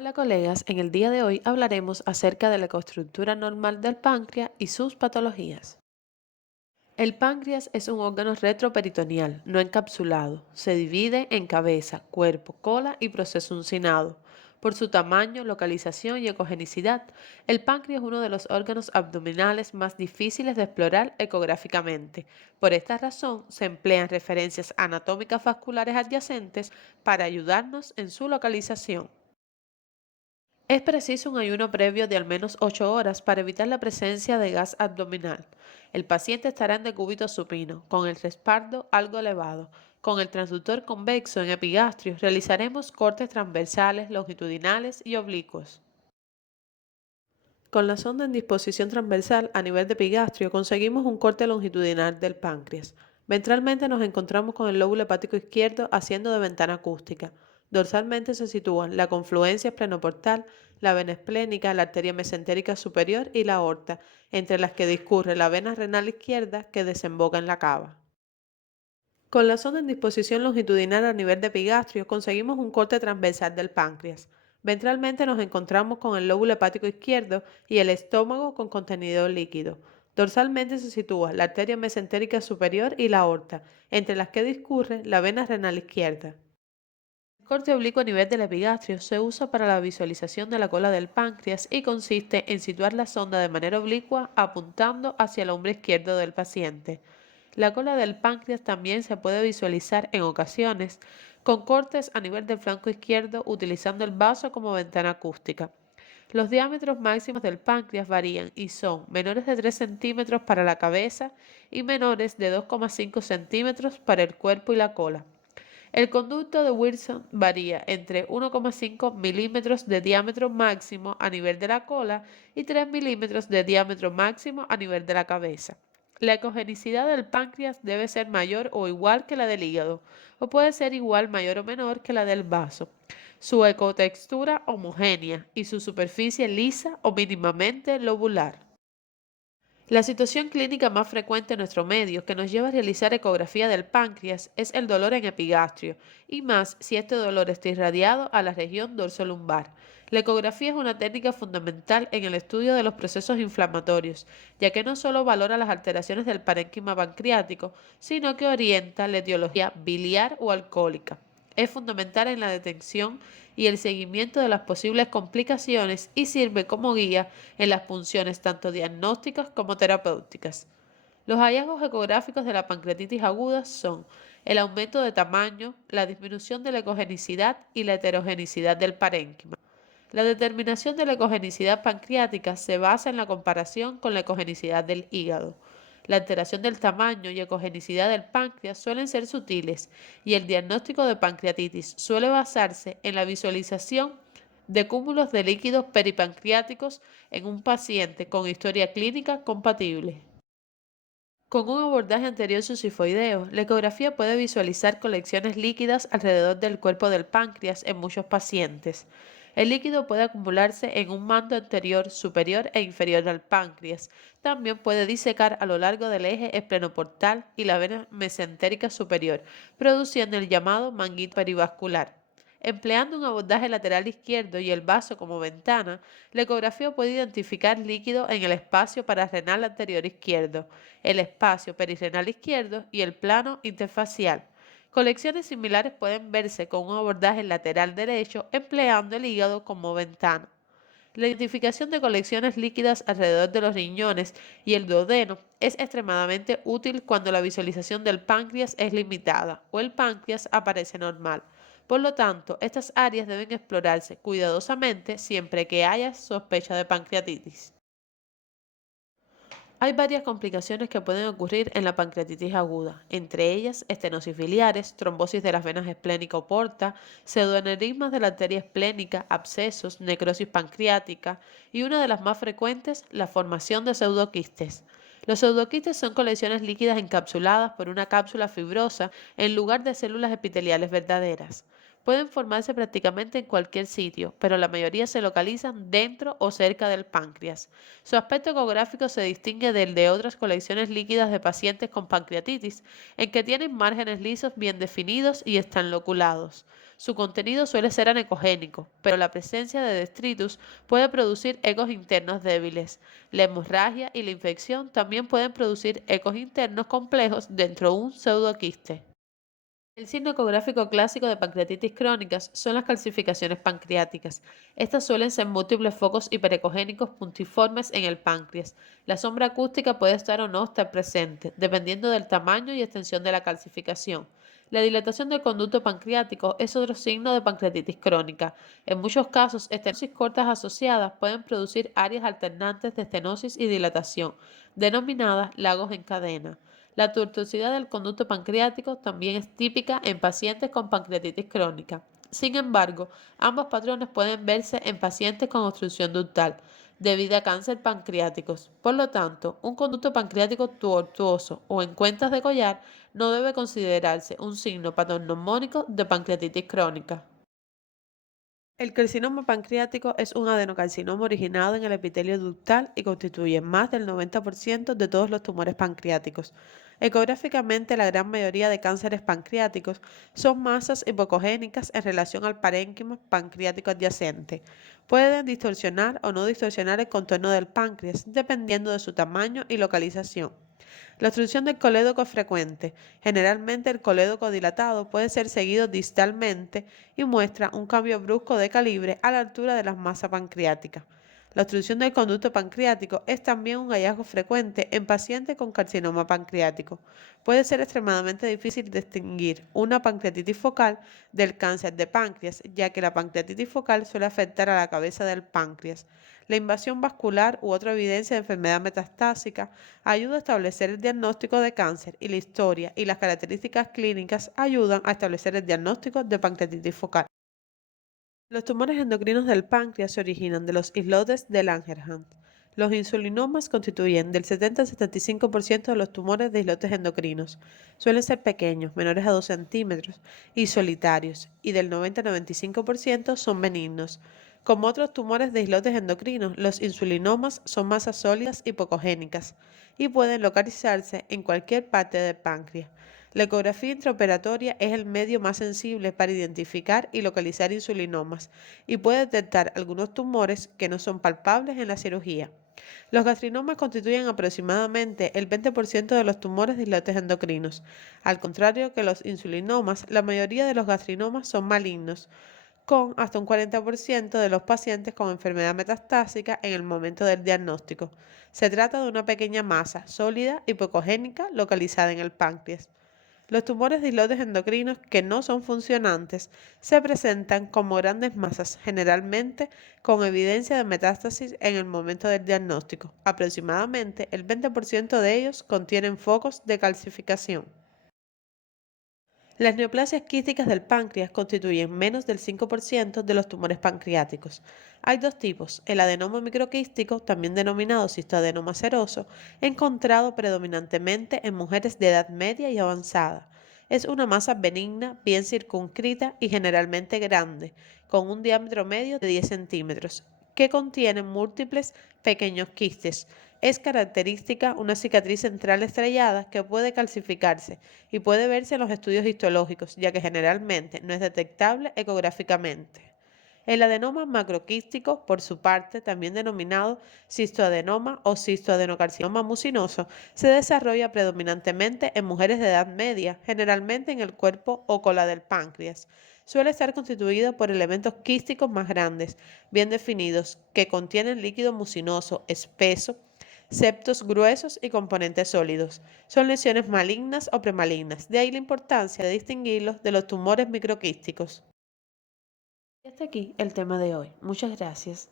Hola colegas, en el día de hoy hablaremos acerca de la ecoestructura normal del páncreas y sus patologías. El páncreas es un órgano retroperitoneal, no encapsulado. Se divide en cabeza, cuerpo, cola y proceso uncinado. Por su tamaño, localización y ecogenicidad, el páncreas es uno de los órganos abdominales más difíciles de explorar ecográficamente. Por esta razón, se emplean referencias anatómicas vasculares adyacentes para ayudarnos en su localización. Es preciso un ayuno previo de al menos 8 horas para evitar la presencia de gas abdominal. El paciente estará en decúbito supino, con el respaldo algo elevado. Con el transductor convexo en epigastrio realizaremos cortes transversales, longitudinales y oblicuos. Con la sonda en disposición transversal a nivel de epigastrio conseguimos un corte longitudinal del páncreas. Ventralmente nos encontramos con el lóbulo hepático izquierdo haciendo de ventana acústica. Dorsalmente se sitúan la confluencia esplenoportal, la vena esplénica, la arteria mesentérica superior y la aorta, entre las que discurre la vena renal izquierda que desemboca en la cava. Con la sonda en disposición longitudinal a nivel de epigastrio conseguimos un corte transversal del páncreas. Ventralmente nos encontramos con el lóbulo hepático izquierdo y el estómago con contenido líquido. Dorsalmente se sitúa la arteria mesentérica superior y la aorta, entre las que discurre la vena renal izquierda. El corte oblicuo a nivel del epigastrio se usa para la visualización de la cola del páncreas y consiste en situar la sonda de manera oblicua apuntando hacia el hombro izquierdo del paciente. La cola del páncreas también se puede visualizar en ocasiones con cortes a nivel del flanco izquierdo utilizando el vaso como ventana acústica. Los diámetros máximos del páncreas varían y son menores de 3 centímetros para la cabeza y menores de 2,5 centímetros para el cuerpo y la cola. El conducto de Wilson varía entre 1,5 milímetros de diámetro máximo a nivel de la cola y 3 milímetros de diámetro máximo a nivel de la cabeza. La ecogenicidad del páncreas debe ser mayor o igual que la del hígado, o puede ser igual, mayor o menor que la del vaso. Su ecotextura homogénea y su superficie lisa o mínimamente lobular. La situación clínica más frecuente en nuestro medio que nos lleva a realizar ecografía del páncreas es el dolor en epigastrio, y más si este dolor está irradiado a la región dorsolumbar. La ecografía es una técnica fundamental en el estudio de los procesos inflamatorios, ya que no solo valora las alteraciones del parénquima pancreático, sino que orienta la etiología biliar o alcohólica. Es fundamental en la detección y el seguimiento de las posibles complicaciones y sirve como guía en las funciones tanto diagnósticas como terapéuticas. Los hallazgos ecográficos de la pancreatitis aguda son el aumento de tamaño, la disminución de la ecogenicidad y la heterogenicidad del parénquima. La determinación de la ecogenicidad pancreática se basa en la comparación con la ecogenicidad del hígado. La alteración del tamaño y ecogenicidad del páncreas suelen ser sutiles y el diagnóstico de pancreatitis suele basarse en la visualización de cúmulos de líquidos peripancreáticos en un paciente con historia clínica compatible. Con un abordaje anterior sucifoideo, la ecografía puede visualizar colecciones líquidas alrededor del cuerpo del páncreas en muchos pacientes. El líquido puede acumularse en un mando anterior, superior e inferior al páncreas. También puede disecar a lo largo del eje esplenoportal y la vena mesentérica superior, produciendo el llamado manguito perivascular. Empleando un abordaje lateral izquierdo y el vaso como ventana, la ecografía puede identificar líquido en el espacio pararrenal anterior izquierdo, el espacio perirrenal izquierdo y el plano interfacial. Colecciones similares pueden verse con un abordaje lateral derecho empleando el hígado como ventana. La identificación de colecciones líquidas alrededor de los riñones y el duodeno es extremadamente útil cuando la visualización del páncreas es limitada o el páncreas aparece normal. Por lo tanto, estas áreas deben explorarse cuidadosamente siempre que haya sospecha de pancreatitis. Hay varias complicaciones que pueden ocurrir en la pancreatitis aguda, entre ellas estenosis biliares, trombosis de las venas esplénica o porta, pseudoaneurismas de la arteria esplénica, abscesos, necrosis pancreática y una de las más frecuentes, la formación de pseudoquistes. Los pseudoquistes son colecciones líquidas encapsuladas por una cápsula fibrosa en lugar de células epiteliales verdaderas. Pueden formarse prácticamente en cualquier sitio, pero la mayoría se localizan dentro o cerca del páncreas. Su aspecto ecográfico se distingue del de otras colecciones líquidas de pacientes con pancreatitis, en que tienen márgenes lisos bien definidos y están loculados. Su contenido suele ser anecogénico, pero la presencia de detritus puede producir ecos internos débiles. La hemorragia y la infección también pueden producir ecos internos complejos dentro de un pseudoquiste. El signo ecográfico clásico de pancreatitis crónicas son las calcificaciones pancreáticas. Estas suelen ser múltiples focos hiperecogénicos puntiformes en el páncreas. La sombra acústica puede estar o no estar presente, dependiendo del tamaño y extensión de la calcificación. La dilatación del conducto pancreático es otro signo de pancreatitis crónica. En muchos casos, estenosis cortas asociadas pueden producir áreas alternantes de estenosis y dilatación, denominadas lagos en cadena. La tortuosidad del conducto pancreático también es típica en pacientes con pancreatitis crónica. Sin embargo, ambos patrones pueden verse en pacientes con obstrucción ductal debido a cáncer pancreáticos. Por lo tanto, un conducto pancreático tortuoso o en cuentas de collar no debe considerarse un signo patognomónico de pancreatitis crónica. El carcinoma pancreático es un adenocarcinoma originado en el epitelio ductal y constituye más del 90% de todos los tumores pancreáticos. Ecográficamente, la gran mayoría de cánceres pancreáticos son masas hipocogénicas en relación al parénquima pancreático adyacente. Pueden distorsionar o no distorsionar el contorno del páncreas, dependiendo de su tamaño y localización. La obstrucción del colédoco es frecuente. Generalmente el colédoco dilatado puede ser seguido distalmente y muestra un cambio brusco de calibre a la altura de la masa pancreática. La obstrucción del conducto pancreático es también un hallazgo frecuente en pacientes con carcinoma pancreático. Puede ser extremadamente difícil distinguir una pancreatitis focal del cáncer de páncreas, ya que la pancreatitis focal suele afectar a la cabeza del páncreas. La invasión vascular u otra evidencia de enfermedad metastásica ayuda a establecer el diagnóstico de cáncer y la historia y las características clínicas ayudan a establecer el diagnóstico de pancreatitis focal. Los tumores endocrinos del páncreas se originan de los islotes de Langerhans. Los insulinomas constituyen del 70 al 75% de los tumores de islotes endocrinos. Suelen ser pequeños, menores a 2 centímetros, y solitarios, y del 90 al 95% son benignos. Como otros tumores de islotes endocrinos, los insulinomas son masas sólidas hipocogénicas y pueden localizarse en cualquier parte del páncreas. La ecografía intraoperatoria es el medio más sensible para identificar y localizar insulinomas y puede detectar algunos tumores que no son palpables en la cirugía. Los gastrinomas constituyen aproximadamente el 20% de los tumores de islotes endocrinos. Al contrario que los insulinomas, la mayoría de los gastrinomas son malignos, con hasta un 40% de los pacientes con enfermedad metastásica en el momento del diagnóstico. Se trata de una pequeña masa sólida hipocogénica localizada en el páncreas. Los tumores de islotes endocrinos que no son funcionantes se presentan como grandes masas, generalmente con evidencia de metástasis en el momento del diagnóstico. Aproximadamente el 20% de ellos contienen focos de calcificación. Las neoplasias quísticas del páncreas constituyen menos del 5% de los tumores pancreáticos. Hay dos tipos: el adenoma microquístico, también denominado cistoadenoma seroso, encontrado predominantemente en mujeres de edad media y avanzada. Es una masa benigna, bien circunscrita y generalmente grande, con un diámetro medio de 10 centímetros, que contiene múltiples pequeños quistes. Es característica una cicatriz central estrellada que puede calcificarse y puede verse en los estudios histológicos, ya que generalmente no es detectable ecográficamente. El adenoma macroquístico, por su parte, también denominado cistoadenoma o cistoadenocarcinoma mucinoso, se desarrolla predominantemente en mujeres de edad media, generalmente en el cuerpo o cola del páncreas. Suele estar constituido por elementos quísticos más grandes, bien definidos, que contienen líquido mucinoso, espeso, septos gruesos y componentes sólidos. Son lesiones malignas o premalignas, de ahí la importancia de distinguirlos de los tumores microquísticos. Y hasta aquí el tema de hoy. Muchas gracias.